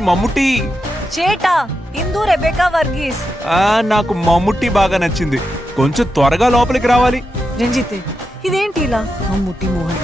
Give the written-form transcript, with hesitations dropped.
మమ్ముట్టి. చేటా ఇందు Rebecca Verghese. నాకు మమ్ముట్టి బాగా నచ్చింది. కొంచెం త్వరగా లోపలికి రావాలి. రంజిత్ ఇదేంటి ఇలా మమ్ముట్టి మోహన్